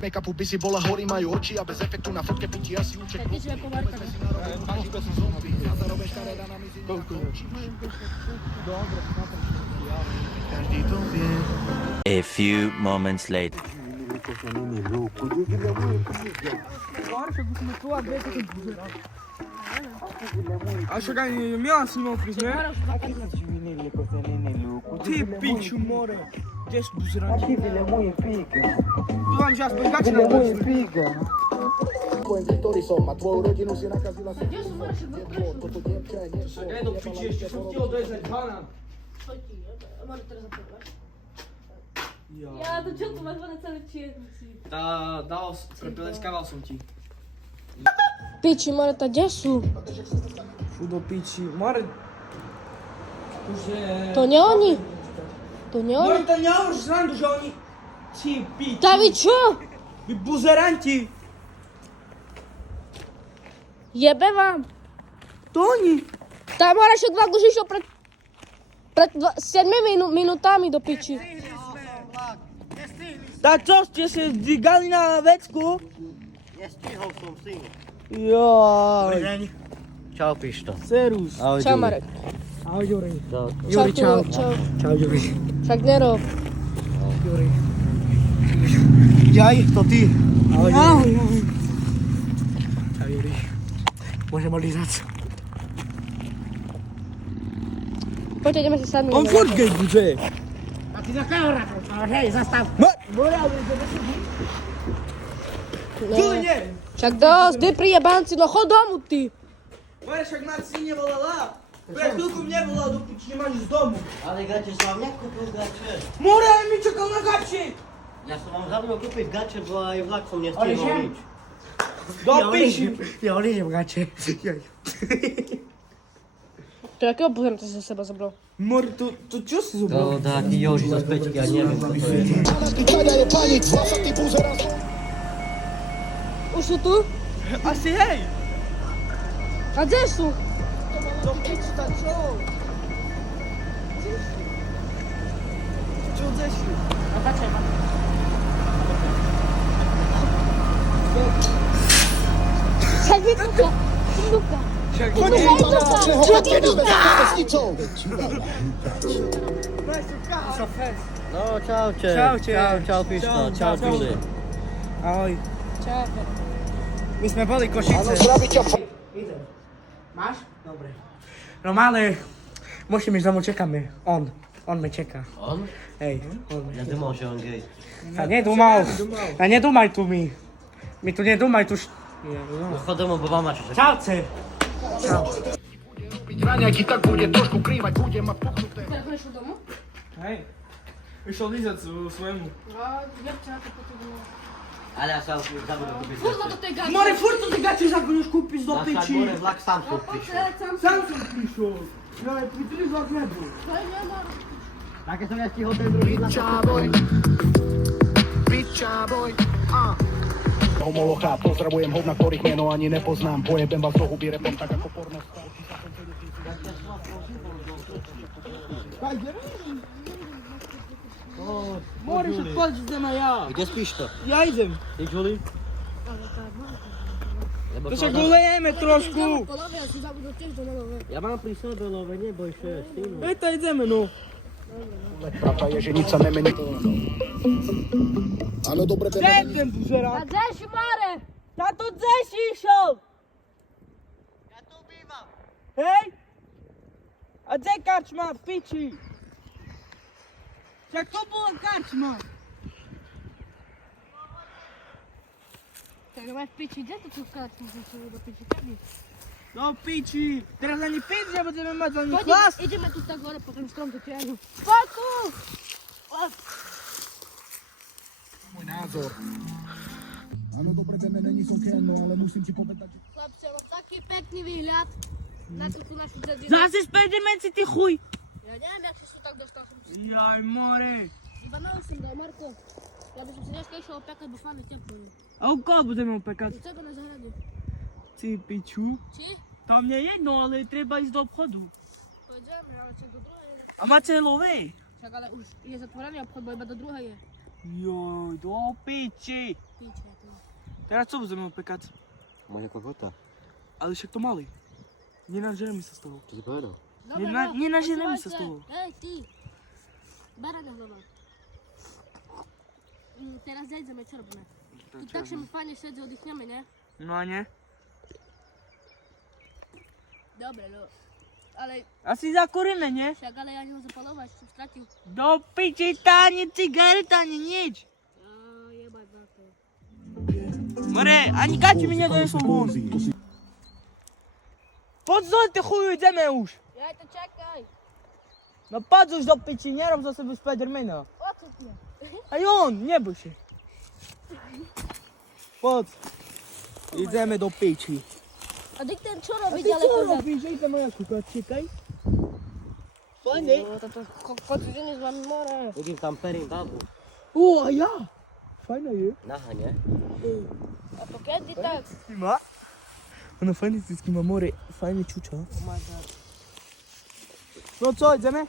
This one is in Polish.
Make-upu by si bola hory, majú oči a bez efektu na fotke piči asi úček. A few moments later. Acho que meu assim não fiz, né? Ty pichu more. Gdzieś buzranki. Byłam já spędzać na głowie. Insomma, tvou rodinu si nakazila si toto dievča je niečo. Jedno piči ešte som ti odvezať banán. Ja, to čo tu máš na celé čiernici? Prepeleskával som ti. Piči, more, to kde sú? Fú do piči. More. To nie oni? To nie More, oni? to nehovoríš srandu, že oni... Ty piči. Ta vy čo? Vy buzeranti. Jebe vám. To oni. Tam Marešek Vlak už išiel pred 7 minútami do piči. Tak čo ste si zdvigali na vecku? Nestihol som si. Joj. Čau, Pišto. Serus. Čau, Marek. Ahoj, Juri. Čau, čau. Čau, Juri. Však nerob. Juri. Jaj, to ty. Ahoj, Juri. Čau, Juri. Môžem odlízať. Poďte, ideme si sadnúť. On furt gej bude. A ty za kamera, hej, zastav. Juli, nie. Však dosť, kde prijebanci, no chod domu ty. Moja však mať si nevolala. Pred chvíľku mne volal, do piči nemáš z domu. Ale gače som vám nekúpil gače. More, ale mi čakal na gači. Ja som vám zabudol kúpiť gače, bo aj vlak som nestihol nič. Do piči. Ja odídem gače. To akého pozriem, to si za seba zobral? More, to čo si zobral? To taký Joži zo späťky, ja neviem, čo to je. Už sú tu? Asi hej. A kde sú? Do piči, tak čo? Čo zešli? Však vytúka. Vytúka. Však No, čaute. Čaute. Čau, Pišto. Čau, Juli. Ahoj. Čau. My sme boli Košice. Idem. Máš? Dobre. No ale musíme ísť domov, čakáme. On me čaká. On? Hej, on. Ja думал, že on gej. A nedúmal. A nedúmaj tu my. My tu nedúmaj tu. No chod domov, bo mama čo čaká. Čauce. Čau. Raňajky tak bude trošku krývať, bude ma puchnuté. Ako nešiel domov? Hej. Išiel lízať svojemu. A dievča to potrebuje. Ale ja sa zabudol kúpiť Furt ma gače. do tej gači. More, furt to ty gače zabudneš kúpiť do Na však piči. more vlak sám som prišiel. Sám Sám som prišiel. Ja aj pri 3 vlak nebol. Také som nestihol ten druhý vlak. Piča boj, Homolocha, pozdravujem hovna, ktorých meno ani nepoznám. Pojebem vás do huby repom, tak ako pornostar. More, však poď, idem aj ja. Kde spíš to? Ja idem. Ty, Juli? Lebo To však ulejeme trošku. Ja si zabudol tiež do malové. Ja mám pri sebe, love, neboj sa, synu. Eto, ideme, no. Pravda je, že nič sa nemení. Ale dobre, Kde je ten buzerák? kde si, Mare? Táto kde si išiel? Ja tu bývam. Hej? A kde karčma, piči? Však to bola karčma. Tak máš piči, kde to tu skáču? Do piči, kadni. No piči, teraz ani piť nebudeme mať, ani Poď, chlast. ideme tu tak hore po tom stromku tiahnu. Spolku! Môj názor. Áno, dobre, veme, není som Kenno, ale musím ti povedať, že... Chlapče, mám taký pekný výhľad na tú našu dedinu. Zase späť si ty chuj. Ja neviem, jak si sú tak dostal chlapci. Jaj, more. Iba malý som dal, Marko. Ja by som si dneska išiel opekať, bo fajne teplo je. A u koho budeme opekať? U tebe na zahrade. Ty piču. Či? Tam nie je jedno, ale treba ísť do obchodu. Pojdeme, ale čo do druhej je. A máte lové? Však ale už je zatvorený obchod, bo iba do druhej je. Joj, do piči. Piče, tu. Teraz co budeme opekať? Moja kokota. Ale však to mali. Nenažereme sa z toho. To si povedal. Dobre, Nenaženeme sa z posúvaj toho. Hej, ty. Bera na hlava. Teraz zajdeme, čo robíme? Tu tak sa mi fajne sedzi, oddychneme, ne? No a nie? Dobre, no. Ale Asi zakuríme, nie? však ale ja nemôžem zapalovať, som stratil. Do piči, tá ani cigareta, ani nič. Jebať za to. More, ani gači mi nedonesol von. Poď dole, ty chuju, ideme už. Ja to čakaj. No patrz už do piči, nerob za sebe Spidermana. Odsud mňa. Aj on, neboj się. Poď. Ideme do piči. A ty ten čo A robí ty ďalej čo pozad? robíš? Ej, moja kúka, čekaj. Fajne. Toto chodzudzenie z vami more. Idem kamperím babu. O, a ja. Fajna je. Naha, nie? A to kedy tak? Ima? Ono fajne vždycky má more, fajne čuča. Oh my god. No co, ideme?